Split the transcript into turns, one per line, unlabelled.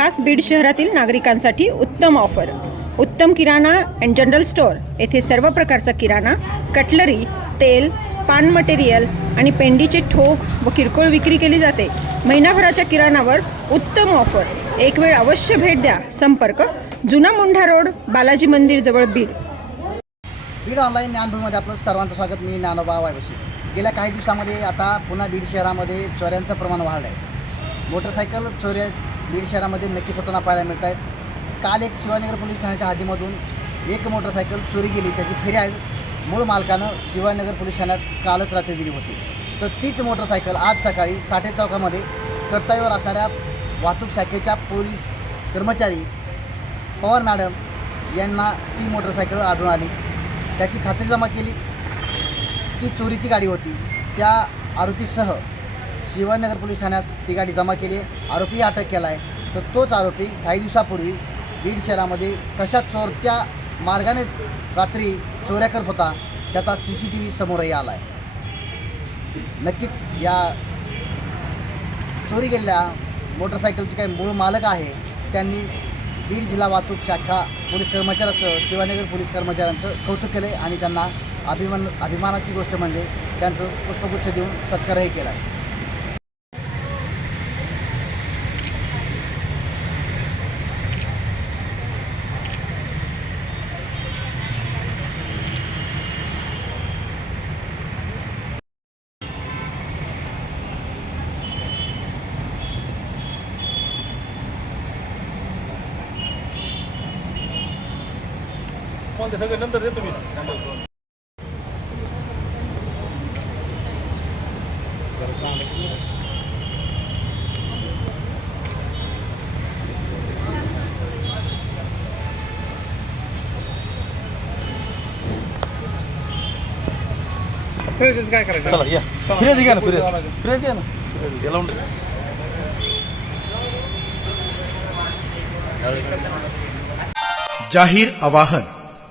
खास बीड शहरातील नागरिकांसाठी उत्तम ऑफर. उत्तम किराणा अँड जनरल स्टोअर येथे सर्व प्रकारचा किराणा कटलरी तेल पान मटेरियल आणि पेंडीचे ठोक व किरकोळ विक्री केली जाते. महिनाभराच्या किराणावर उत्तम ऑफर. एक वेळ अवश्य भेट द्या. संपर्क जुना मुंढा रोड बालाजी मंदिर जवळ बीड.
बीड ऑनलाईन ज्ञानभूमीमध्ये आपलं सर्वांचं स्वागत. मी ज्ञानोबा वायवशी. गेल्या काही दिवसामध्ये आता पुन्हा बीड शहरामध्ये चोऱ्यांचं प्रमाण वाढलं आहे मोटरसायकल चोऱ्या बीड शहरामध्ये नक्कीच होताना पाहायला मिळत आहेत काल एक शिवानगर पोलीस ठाण्याच्या हद्दीमधून एक मोटरसायकल चोरी गेली. त्याची फिर्याद मूळ मालकानं शिवानगर पोलीस ठाण्यात कालच रात्री दिली होती. तर तीच मोटरसायकल आज सकाळी साठे चौकामध्ये कर्तव्यावर असणाऱ्या वाहतूक शाखेच्या पोलीस कर्मचारी पवार मॅडम यांना ती मोटरसायकल आढळून आली. त्याची खात्री जमा केली. ती चोरीची गाडी होती. त्या आरोपीसह शिवानगर पोलीस ठाण्यात ती गाडी जमा केली आहे. आरोपी अटक केला आहे तर तोच आरोपी काही दिवसापूर्वी बीड शहरामध्ये कशा चोरट्या मार्गाने रात्री चोऱ्या करत होता त्याचा सी सी टी व्ही समोरही आला आहे नक्कीच या चोरी गेलेल्या मोटरसायकलचे काही मूळ मालक आहे त्यांनी बीड जिल्हा वाहतूक शाखा पोलीस कर्मचाऱ्यासह शिवानगर पोलीस कर्मचाऱ्यांचं कौतुक केलं आणि त्यांना अभिमान अभिमानाची गोष्ट म्हणजे त्यांचं पुष्पगुच्छ देऊन सत्कारही केला
मग ते सगळं नंतर देतो मी. फिरायचं काय करायचं?
चला या. फिरायचं घ्या ना फिरायचं फिरायचं घ्या ना.
जाहीर आवाहन.